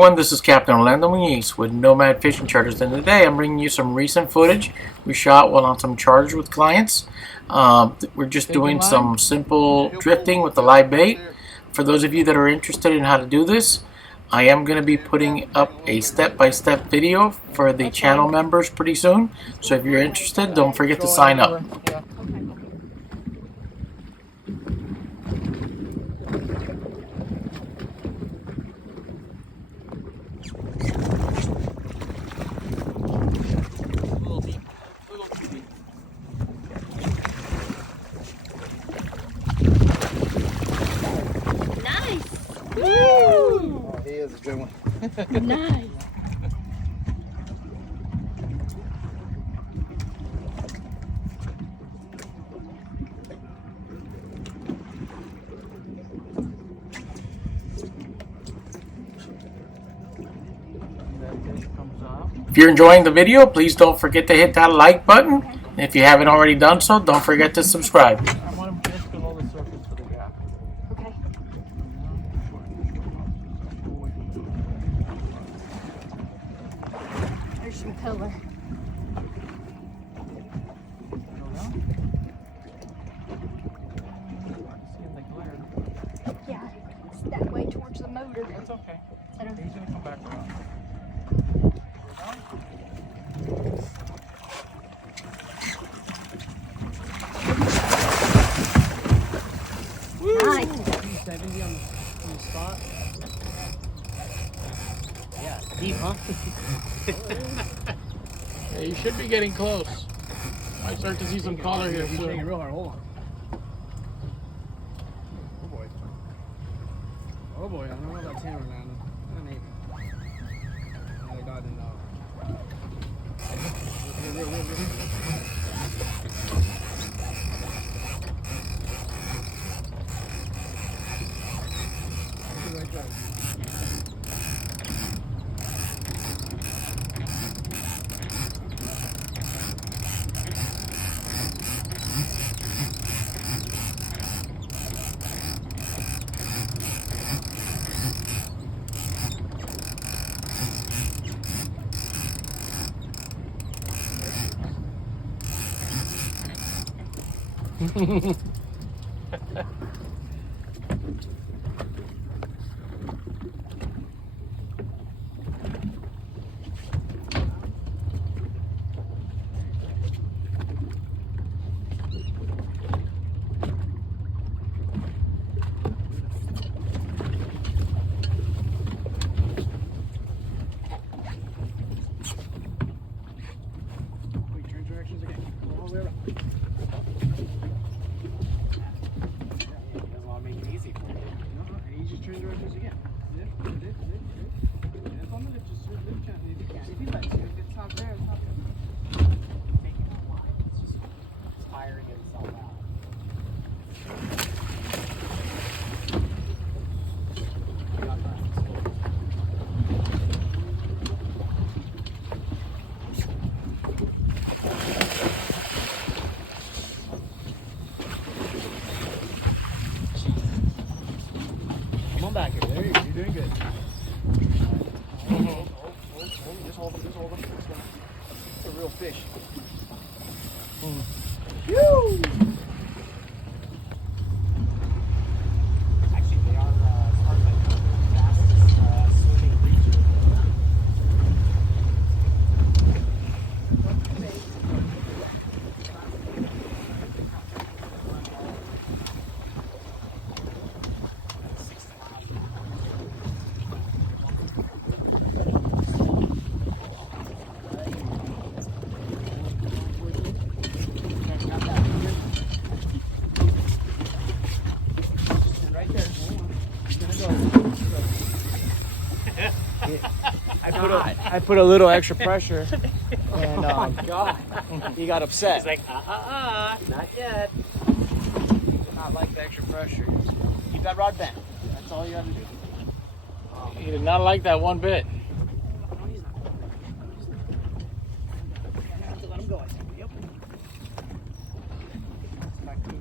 everyone, this is Captain Orlando Muniz with Nomad Fishing Charters, and today I'm bringing you some recent footage we shot while on some charters with clients. We're just doing some simple drifting with the live bait. For those of you that are interested in how to do this, I am going to be putting up a step-by-step video for the channel members pretty soon. So if you're interested, don't forget to sign up. He is a good one. Nice. If you're enjoying the video, please don't forget to hit that like button. And if you haven't already done so, don't forget to subscribe. I want to just below the surface for the gap. Okay. There's some color. Yeah, it's that way towards the motor. That's okay. I don't He's going to come back around. Nice. 70 on the spot. Yeah, deep, huh? Yeah, you should be getting close. Might start to see some color here soon. Real hard. Hold on. Oh boy. Oh boy, I don't know about Tanner, man. Maybe. No, they got in. Come on back here. There you go. You're doing good. Just hold him. It's a real fish. Woo! Actually, they are part of the fastest swimming creature. I put a little extra pressure, and oh my God, he got upset. He's like, not yet. Not like the extra pressure. Keep that rod bent. That's all you have to do. He did not like that one bit. No, he's not. I have to let him go. I think. Yep. Back to you.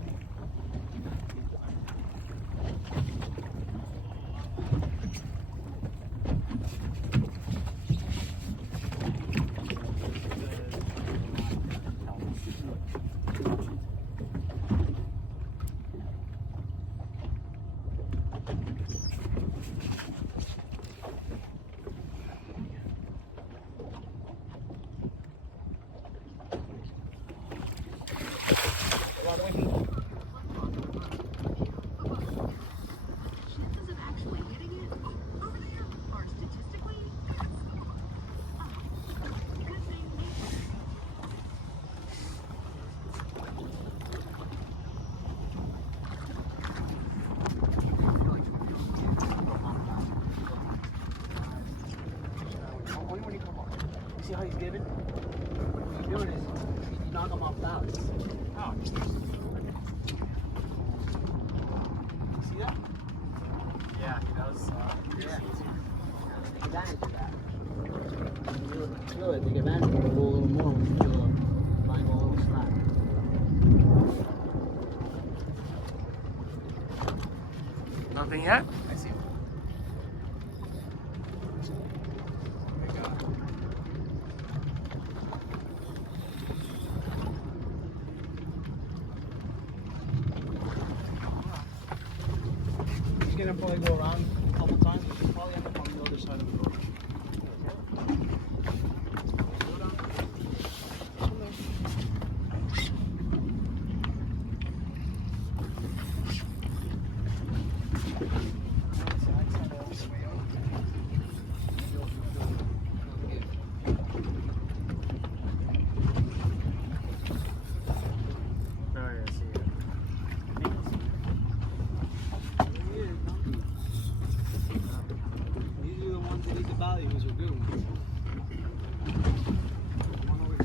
Chances of actually hitting it over there are statistically good thing nature. Only when you come off. You see how he's giving? What he's doing is you knock him off balance. Oh. See that? Yeah, he does. Yeah. Take advantage of that. Feel it, take advantage of it, go a little more when you feel the line go a little slack. Nothing yet? I see. He's gonna probably go around a couple times, but he'll probably end up on the other side of the road. Oh, yeah, I see it. These are the ones that eat the values are good ones. One over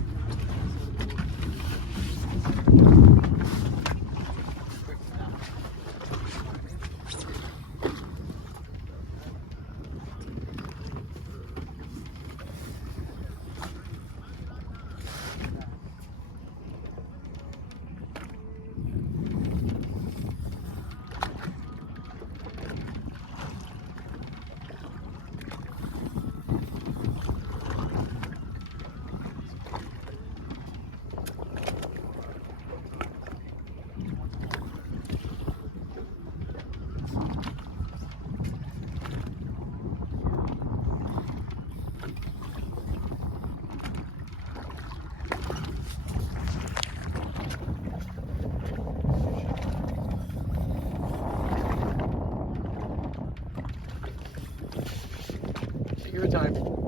Take your time.